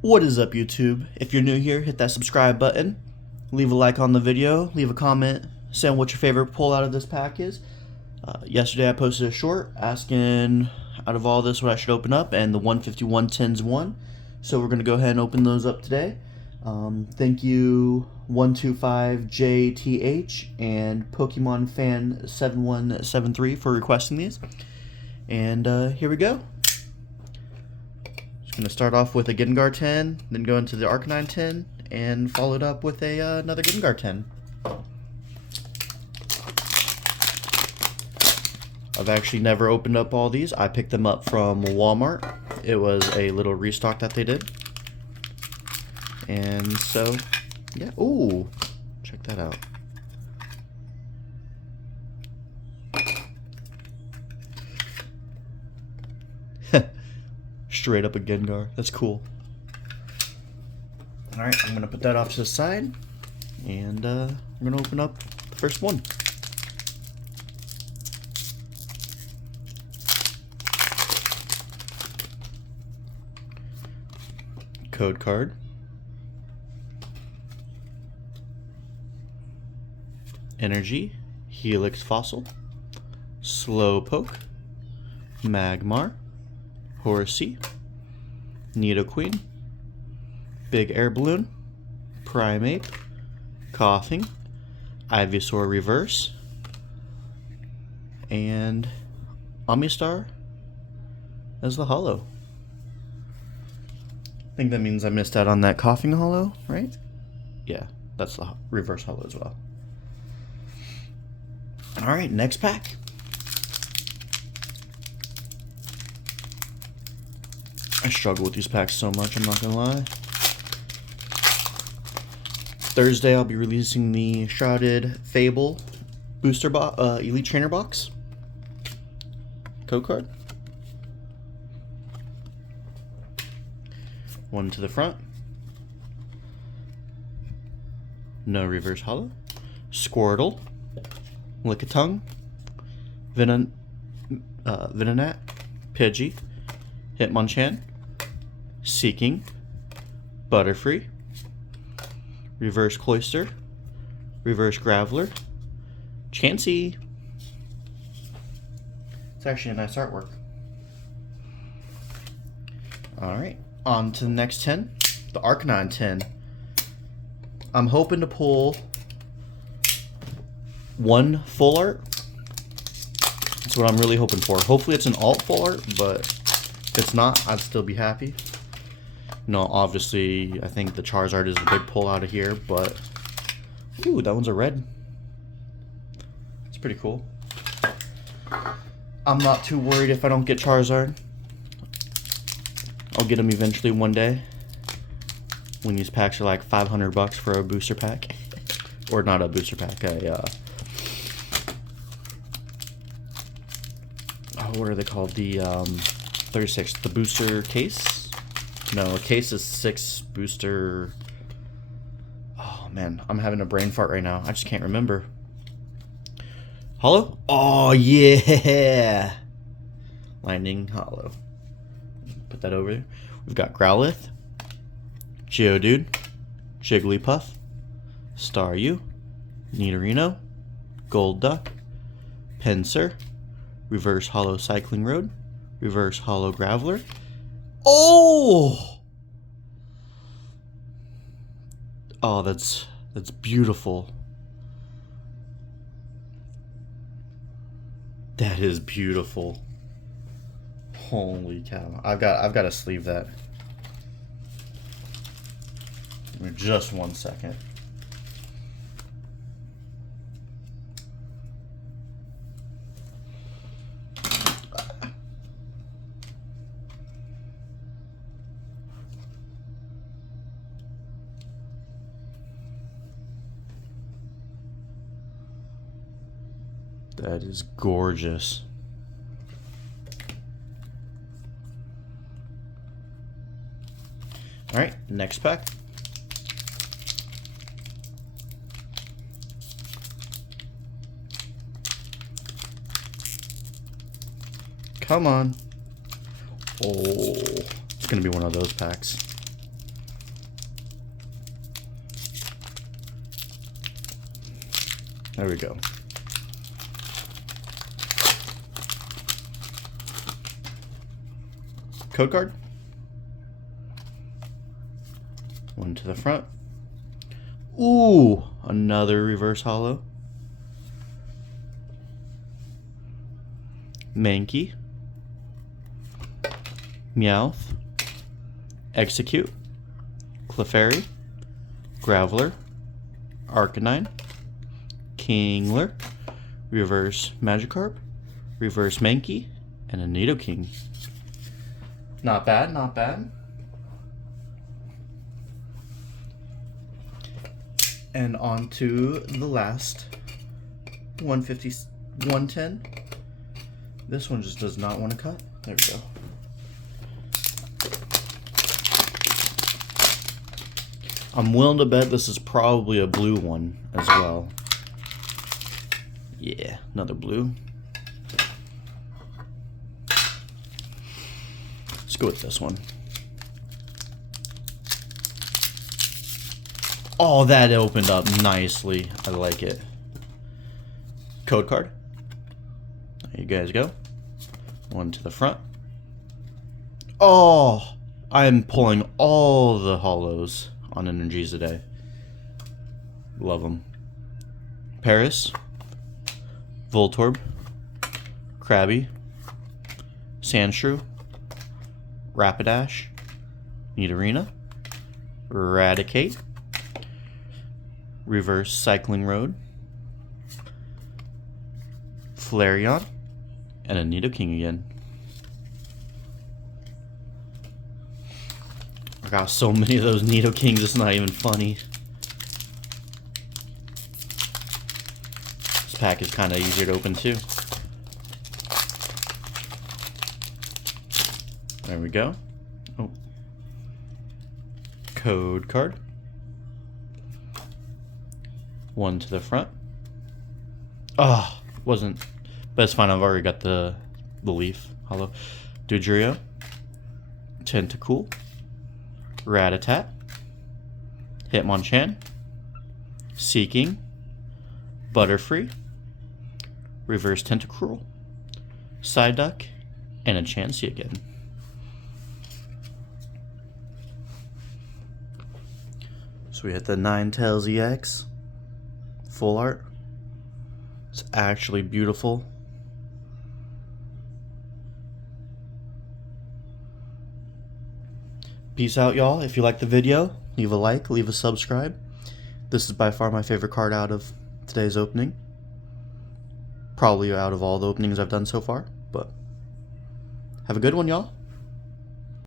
What is up, YouTube? If you're new here, hit that subscribe button, leave a like on the video, leave a comment saying what your favorite pull out of this pack is. Yesterday I posted a short asking out of all this what I should open up, and the 151 tins won. So we're going to go ahead and open those up today. Thank you 125JTH and Pokemon Fan 7173 for requesting these. And here we go. Just gonna start off with a Gengar 10, then go into the Arcanine 10, and follow it up with another Gengar 10. I've actually never opened up all these. I picked them up from Walmart. It was a little restock that they did. And so, yeah. Ooh, check that out. Straight up a Gengar. That's cool. Alright, I'm going to put that off to the side. And I'm going to open up the first one. Code card. Energy. Helix Fossil. Slowpoke. Magmar. Horsey. Nidoqueen. Big Air Balloon. Primeape. Coughing. Ivysaur Reverse. And Omastar as the holo. I think that means I missed out on that Coughing holo, right? Yeah, that's the reverse holo as well. Alright, next pack. I struggle with these packs so much, I'm not gonna lie. Thursday I'll be releasing the Shrouded Fable booster Elite Trainer box. Code card. One to the front. No reverse holo. Squirtle. Lickitung. Venonat. Pidgey. Hitmonchan. Seeking. Butterfree. Reverse Cloyster. Reverse Graveler. Chansey. It's actually a nice artwork. Alright, on to the next 10. The Arcanine 10. I'm hoping to pull one full art. That's what I'm really hoping for. Hopefully it's an alt full art, but if it's not, I'd still be happy. No, obviously, I think the Charizard is a big pull out of here, but... Ooh, that one's a red. It's pretty cool. I'm not too worried if I don't get Charizard. I'll get him eventually one day. When these packs are like 500 bucks for a booster pack. Or not a booster pack, what are they called? The 36, the booster case? No, a case is 6 booster. Oh man, I'm having a brain fart right now. I just can't remember. Holo? Oh yeah! Lightning holo. Put that over there. We've got Growlithe, Geodude, Jigglypuff, Staryu, Nidorino, Golduck, Pinsir, Reverse Holo Cycling Road, Reverse Holo Graveler. Oh! Oh, that's beautiful. That is beautiful. Holy cow. I've got to sleeve that. Give me just 1 second. That is gorgeous. All right, next pack. Come on. Oh, it's gonna be one of those packs. There we go. Code card. One to the front. Ooh, another reverse holo. Mankey. Meowth. Execute. Clefairy. Graveler. Arcanine. Kingler. Reverse Magikarp. Reverse Mankey. And a Nidoking. Not bad, not bad. And on to the last 150, 110. This one just does not want to cut. There we go. I'm willing to bet this is probably a blue one as well. Yeah, another blue. Let's go with this one. Oh, that opened up nicely. I like it. Code card. There you guys go. One to the front. Oh, I'm pulling all the holos on Energies today. Love them. Paris. Voltorb. Krabby. Sandshrew. Rapidash. Nidorina. Raticate. Reverse Cycling Road. Flareon. And a Nidoking again. I got so many of those Nidokings, it's not even funny. This pack is kind of easier to open too. There we go. Oh. Code card. One to the front. Oh, wasn't. But it's fine, I've already got the leaf. Holo. Dodrio. Tentacool. Rattata. Hitmonchan. Seeking. Butterfree. Reverse Tentacruel. Psyduck. And a Chansey again. So we hit the Ninetales EX. Full art. It's actually beautiful. Peace out, y'all. If you liked the video, leave a like, leave a subscribe. This is by far my favorite card out of today's opening. Probably out of all the openings I've done so far, but have a good one, y'all.